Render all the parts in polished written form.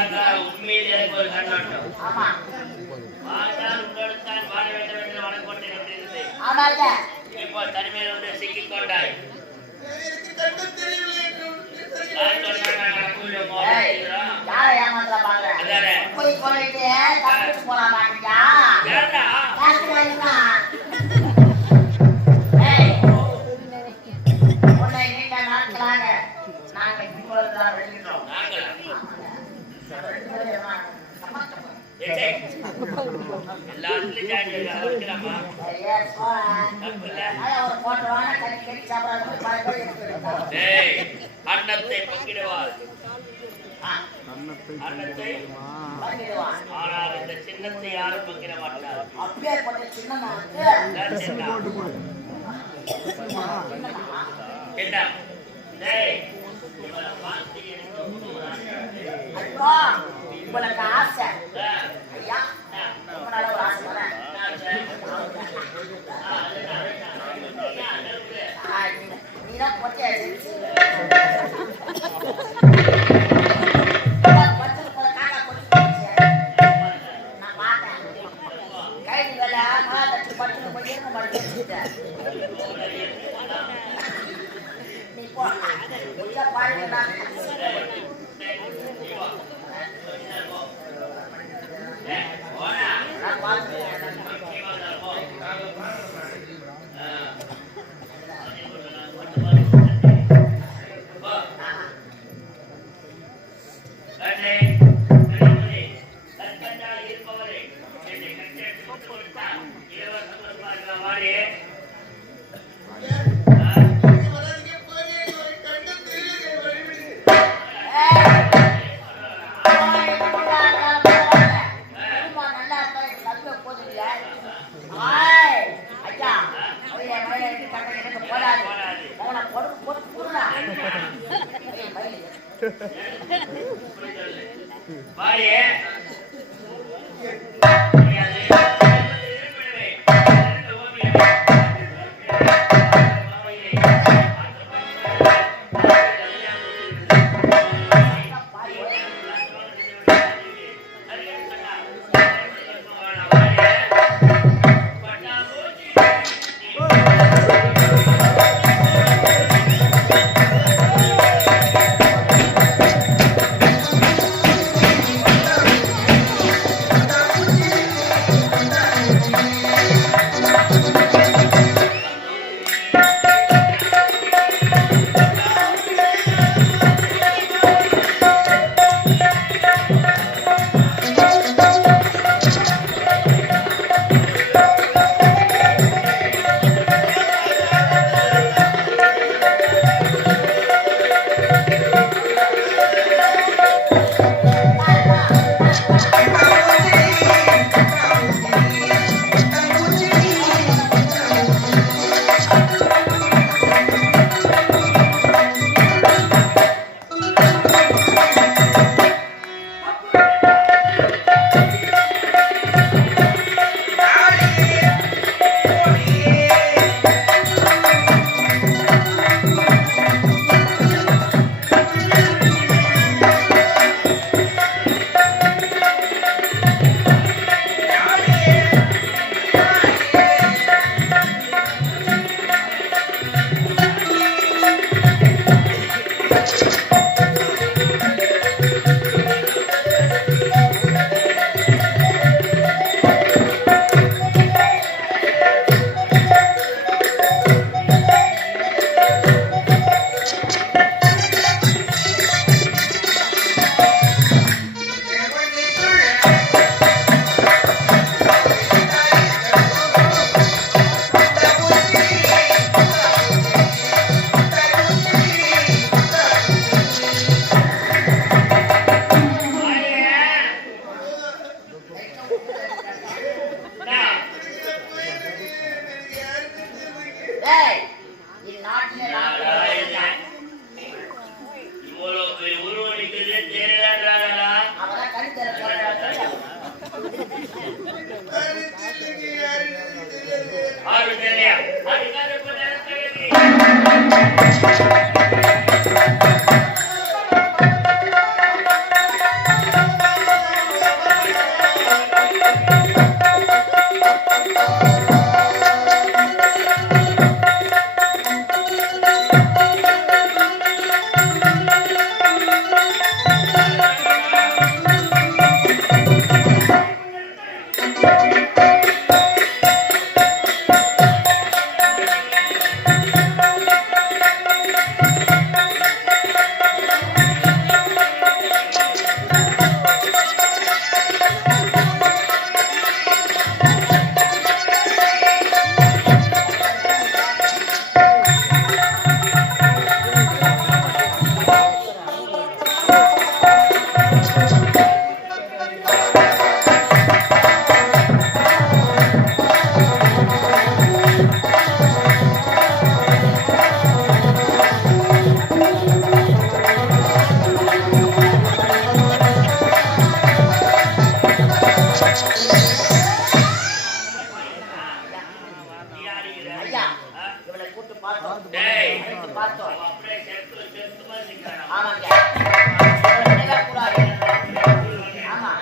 ஆனால் உண்மையில் எனக்கு ஒரு கண்ணோட்டம். உங்களுடன் வாழ வேண்டும் என்று வணக்கொண்டேன் கொண்டிருந்தேன். இப்போ தனிமையில் வந்து சிக்கிக் கொண்டாய். அன்னத்தை பங்கிடுவார். ஆனால் இந்த சின்னத்தை யாரும் பங்கிட மாட்டார். உங்களுக்கு ஆசை ஐயா, ரொம்ப நாள ஒரு ஆசை நீதான் பொட்டியா நான் பார்த்தேன். கைது வேலை கட்டு பட்டு போய் இருக்க மாட்டேன். நீ போ பாருங்க. ஆறு தெரியல அதுக்காக இப்ப நேரத்தை ஐயா இவளை கூட்டு பார்த்தோம் டேய் பார்த்தோம் அப்படியே செத்து செத்துமா சிக்கறான் ஆமாங்க இவளை விடக்கூடாது ஆமா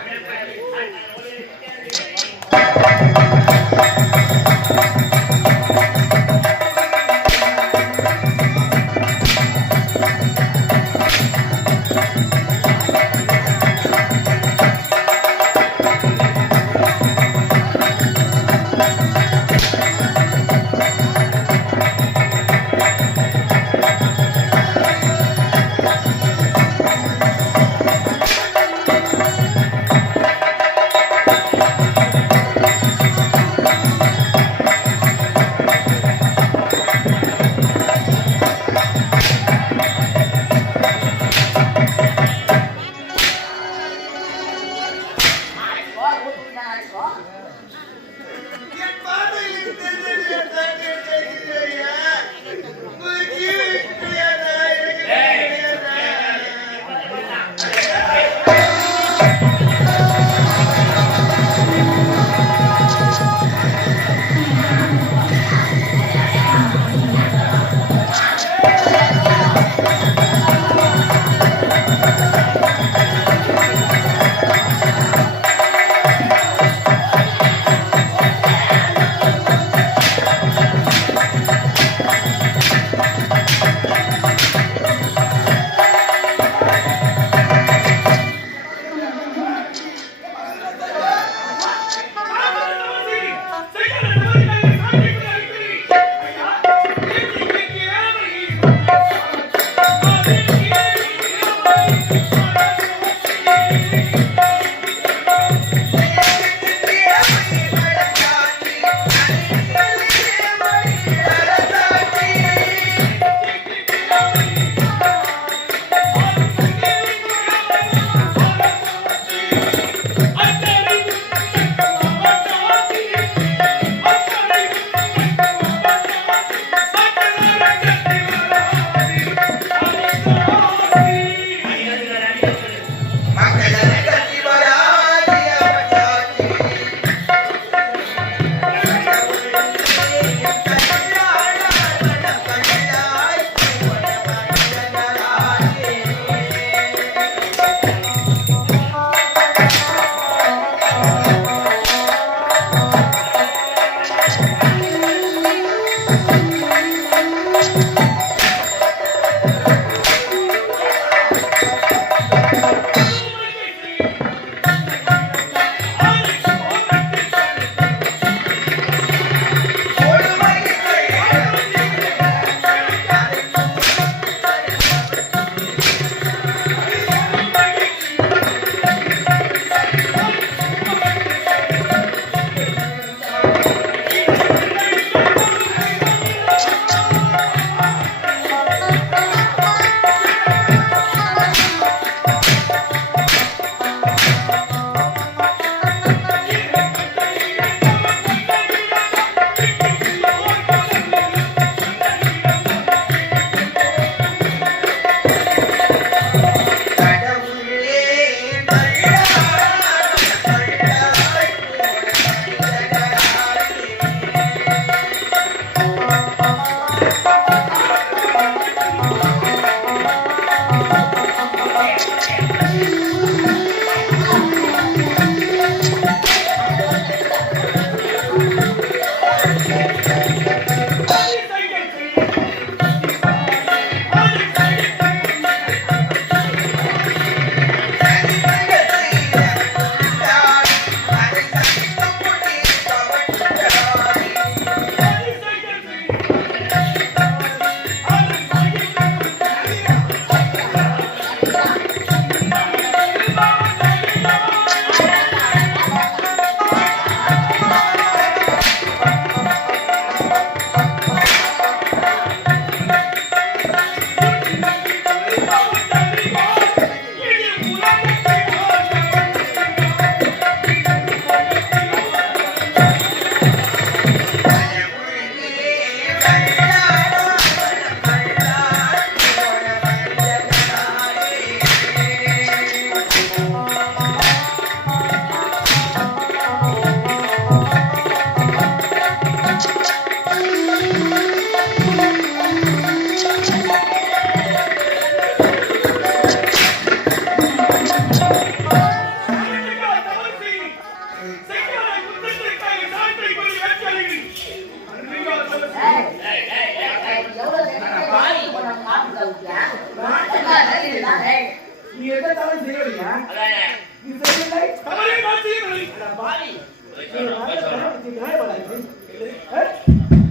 தவறு செய்யறீங்க அதானே நீ செய்யலை தவறே நான் செய்யவில்லை. அட பாவி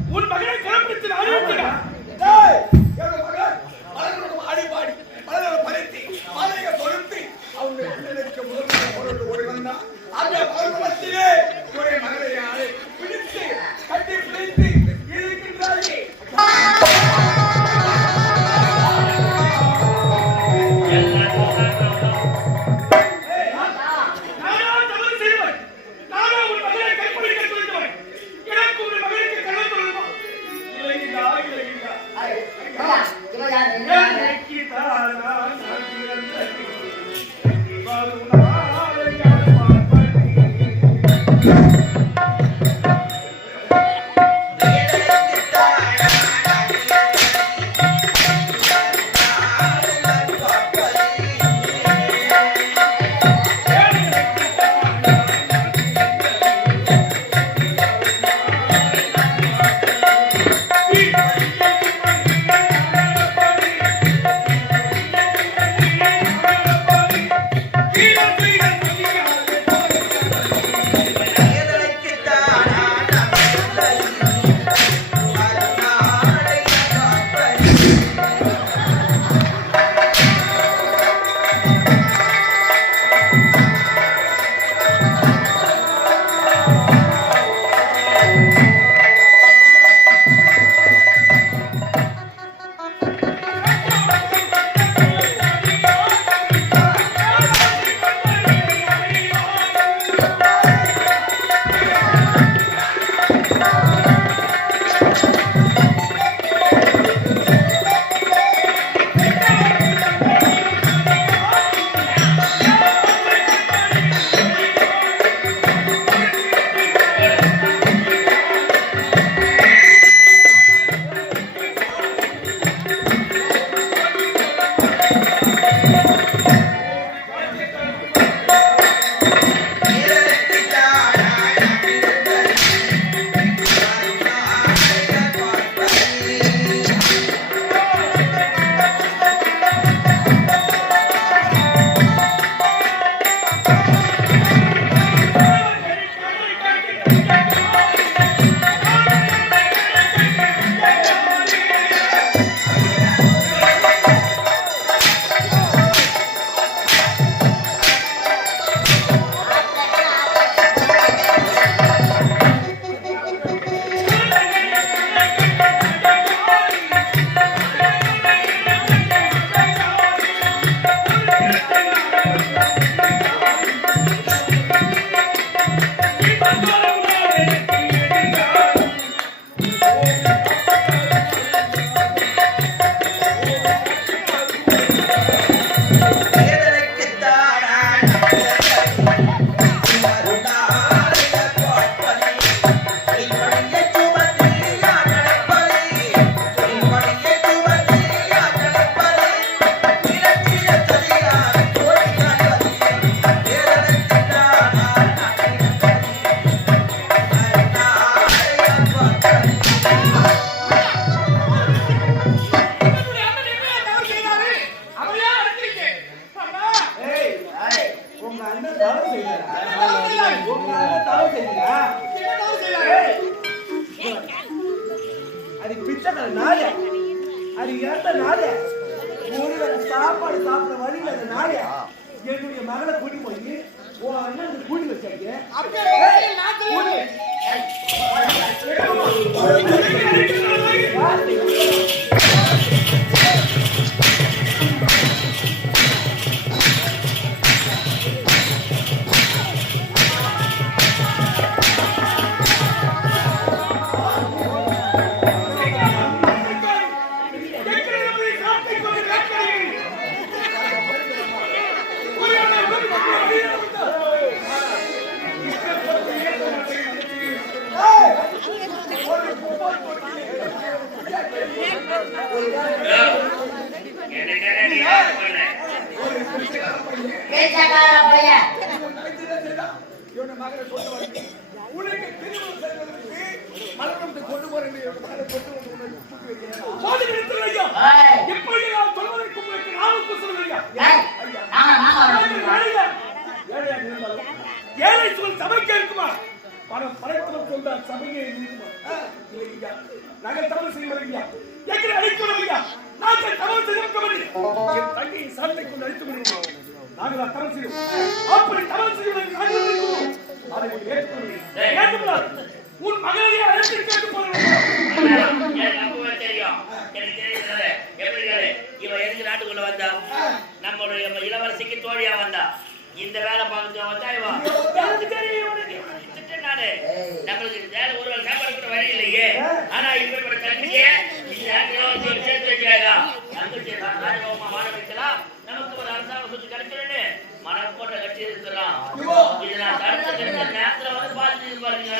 உன் மகனை குணப்படுத்தி நான் இருக்கிறேன். டேய் என்னோட மகன் மலரோட ஆடி பாடி மலரோட பறித்து மாலையை தொடுத்து அவனுடைய பிள்ளைக்கு முதல்ல ஓடி வந்தான் அந்த பருவத்திலே ஒரே மகளை ஆளை பிடித்து கட்டி பிடித்து இருக்கின்றாயே நானா தவறு செய்தவன்? நானா உன் மகனை கைப்பிடிக்க துணிந்தவன்? எனக்கு உன் மகனுக்கு கண்ணம் தொழுமா? இல்லைங்களா, இல்லைங்களா. இவன் யாரு? எனக்கு தானா சாகிரந்தது. வருணாலை யார் பார்ப்பது? அது பிச்சைக்கார நாய அது ஏத்த நாய ஒரு வேளை சாப்பாடு சாப்பிட வழியில் அந்த நாய என்னுடைய மகளை கூட்டி போய் உன் அண்ணன் கூட்டி வச்சாங்க எப்படி நான் சொல்வதற்கு உங்களுக்கு நாவுக்கு சொல்லுங்க ஏய், ஏழை சொல் சபைக்கு இருக்குமா? பணம் படைப்பதும் சொன்னால் சபையே இருக்குமா? இல்லையா? நாங்கள் தவறு செய்வதில்லையா? எங்களை அழைக்கவில்லையா? நாங்கள் தவறு செய்யவில்லை. என் தங்கையை சாட்டை கொண்டு அழைத்து விடுவோம். நாங்கள் தவறு செய்வோம். அப்படி தவறு செய்வதற்கு நாங்கள் இருக்கிறோம். அதை ஏற்றுக்கொள்கிறேன். ஏற்றுக்கொள்ளாது. உன் மகளையே அழைத்து கேட்டு போகிறோம். எனக்கு அப்பவே தெரியும். எனக்கு தெரியுது. எப்படி இவன் எதுக்கு நாட்டுக்குள்ள வந்தா? நம்மளுடைய இளவரசிக்கு தோழியா வந்தா. இந்த வேலை பார்க்க வந்தா இவன் எனக்கு தெரியும். இவனுக்கு நானு நம்மளுக்கு வேலை ஒரு வேலை சாப்பாடு கூட வழி இல்லையே. ஆனா இவரோட தங்கச்சியை சேர்த்து வச்சாங்க. தங்கச்சி ராஜகோமா வாழ வைக்கலாம். நமக்கு ஒரு அரசாங்க சொத்து கிடைக்கணும்னு மனக்கோட்டை கட்டி இருக்கிறான். இது நான் தடுத்த நேரத்துல வந்து பார்த்துட்டு பாருங்க.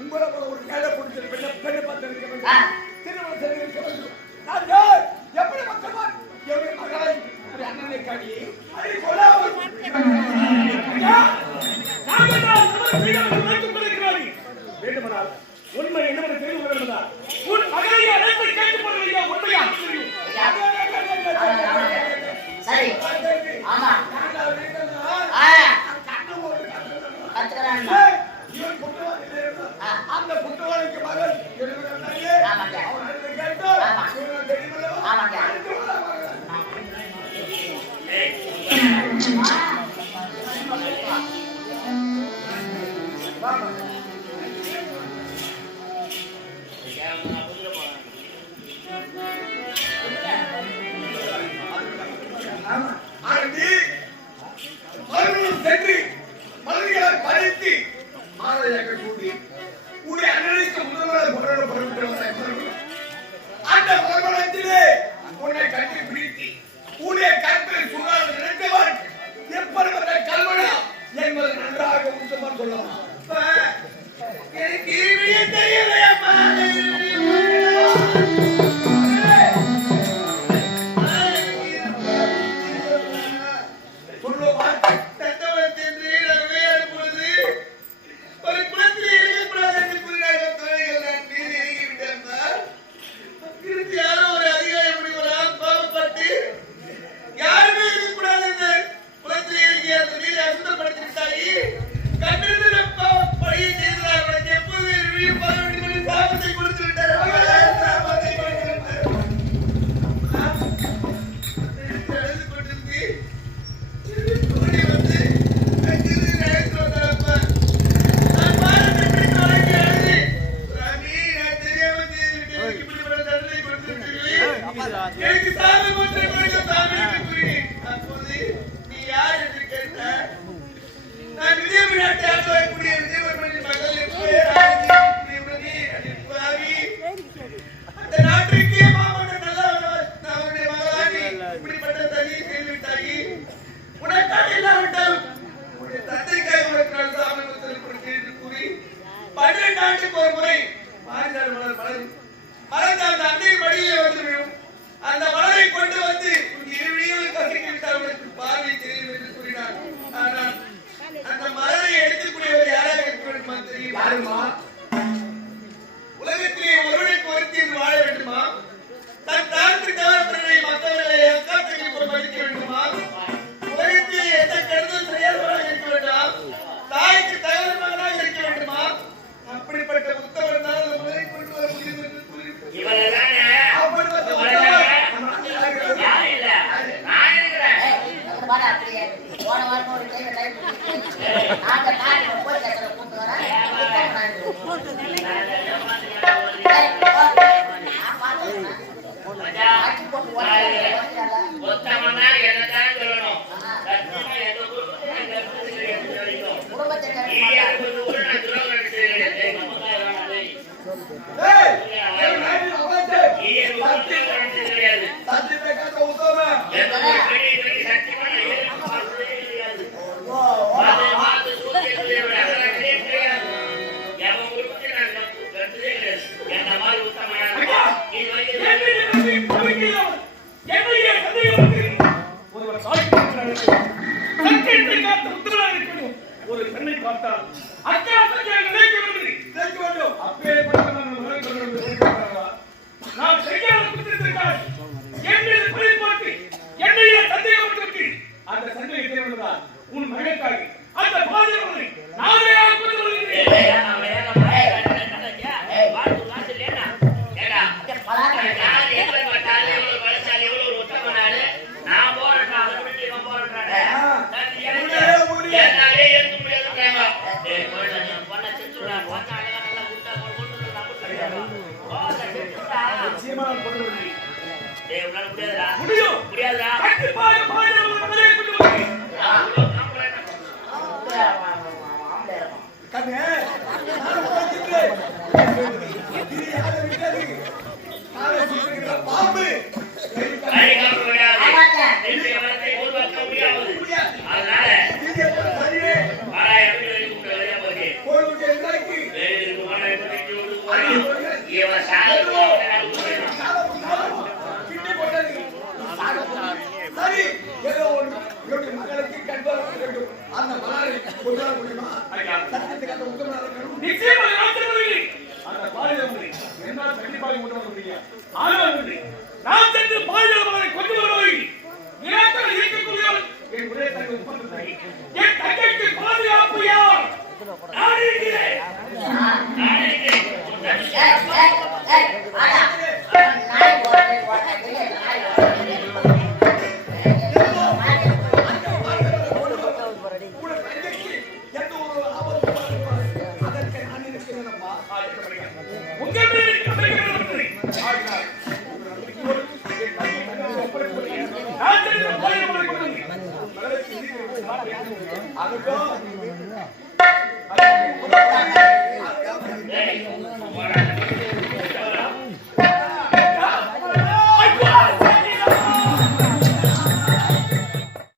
உங்களை ஒரு மேலே கொடுத்து பெண்ணை பார்த்து திருமணம் செய்ய எப்படி மக்கள் என்னுடைய மகளை அண்ணனை காடி அதை வேண்டுமானால் உண்மை என்ன தெரிந்து கொள்ள உன் மகளை அழைத்து கேட்டுக் கொள்வீங்க. உண்மையா சரி ஆமா கத்துக்கிறான். அந்த குற்றவாளிக்கு மகள் ஆமாங்க ஆமாங்க சென்று மலர்களை பறித்து மாலையாக கூட்டி உடைய அண்ணனுக்கு முதல்வர் அந்த மறுமணத்திலே உன்னை கட்டி பிடித்து உடைய கற்பில் சுகாதாரம் நினைத்தவர் எப்படிப்பட்ட கல்வனா என்பது நன்றாக உத்தமாக சொல்லலாம். எனக்கு இதுவே தெரியலையம்மா. எனக்கு சாமி போட்டு கொடுக்க சாமி புரி. அப்போது நீ யார் என்று கேட்டார். நான் விஜயபுரி நாட்டு ஆண்டவருடைய விஜயவர்மனின் மகள் அந்த நாட்டிற்கே மாமன்னர் நல்லவன் அவருடைய மகளாகி இப்படிப்பட்ட தனியை செய்து விட்டாகி உனக்காக இல்லாவிட்டால் உன்னுடைய தந்தைக்காக உனக்கு நான் சாமி முத்தல் கொடுக்கிறேன் என்று கூறி 12 ஆண்டுக்கு ஒரு முறை மாறினார் மலர் மலரும் மலர்ந்த அந்த அன்னையின் படியிலே வந்து விழும். அந்த மலரை கொண்டு வந்து இருவிழியில் கசிக்கி விட்டால் உனக்கு பார்வை தெரியும் என்று கூறினார். ஆனால் அந்த மலரை எடுக்கக்கூடியவர் யாராக இருக்க வேண்டுமா தெரியுமா? உலகத்திலே ஒருவனுக்கு ஒருத்தி என்று வாழ வேண்டுமா? தன் தாழ்த்து தவறுகளை மற்றவர்களை அக்காத்துக்கு போய் மதிக்க வேண்டுமா? உலகத்திலே எந்த கருதும் செயல்பாடாக இருக்க வேண்டாம். தாய்க்கு தகவல் மகனாக இருக்க வேண்டுமா? அப்படிப்பட்ட உத்தவர் தான் அந்த மலரை கொண்டு வர முடியும் என்று கூறினார். அப்படியே போன வாரம் ஒரு டைம் நாங்க நாட்டு போய் கட்டல கூட்டு வரேன். என்ன மாதிரி உத்தம பார்த்தால் அக்கா சத்தியாக நினைக்க வேண்டும். அப்பேற்பட்ட நான் உங்களை கொண்டு வந்து நான் செய்யாத குற்றத்திற்காக என் மீது பழி போட்டு என்னையே சந்தேகப்பட்டிருக்கு. அந்த சந்தேகம் தேவைதான் உன் மகனுக்காக அந்த பாதையை நானே கொண்டு வருகிறேன். நிச்சயமா நான் கொண்டு வருகிறேன். முடியும். கண்டிப்பாக பாதையை கொண்டு வருகிறேன். கண்ணே, நான் உனக்கின்றேன். இது யாரை விட்டது? நாளை சுற்றுகிற பாம்பு. இது எப்படி சரியே? பொருளுக்கு என்னாச்சு? கிட்டி போட்டது. சரி, ஏதோ ஒன்று. என்னுடைய மகளுக்கு கண்பார்க்க வேண்டும். அந்த மலரை கொண்டு வர முடியுமா? சத்தியத்துக்கு அந்த உத்தரவு இருக்கணும். நிச்சயமா நான் கொண்டு வருகிறேன். அந்த பாதையை என்னால் கண்டிப்பாக கொண்டு வர முடியும். ஆனால் நான் சென்று பாதையை கொண்டு வருவதை நிலத்தில் இருக்கக்கூடியவள் என் ஒரே தங்கை உட்கார்ந்து என் தங்கைக்கு பாதுகாப்பு யார்? நான் இருக்கிறேன். உங்கள் தங்கைக்கு எந்த ஒரு ஆபத்து வராது. அதற்கு நான் இருக்கிறேனப்பா. உங்கள் மீது கவலைப்படுவதில்லை. ஆகினால் உங்கள் நம்பிக்கையோடு என் தங்கை ஒப்படைப்பதை நான் சென்று பாதையை கொண்டு வருகிறேன். மகளுக்கு இருக்கிற அதுக்கும்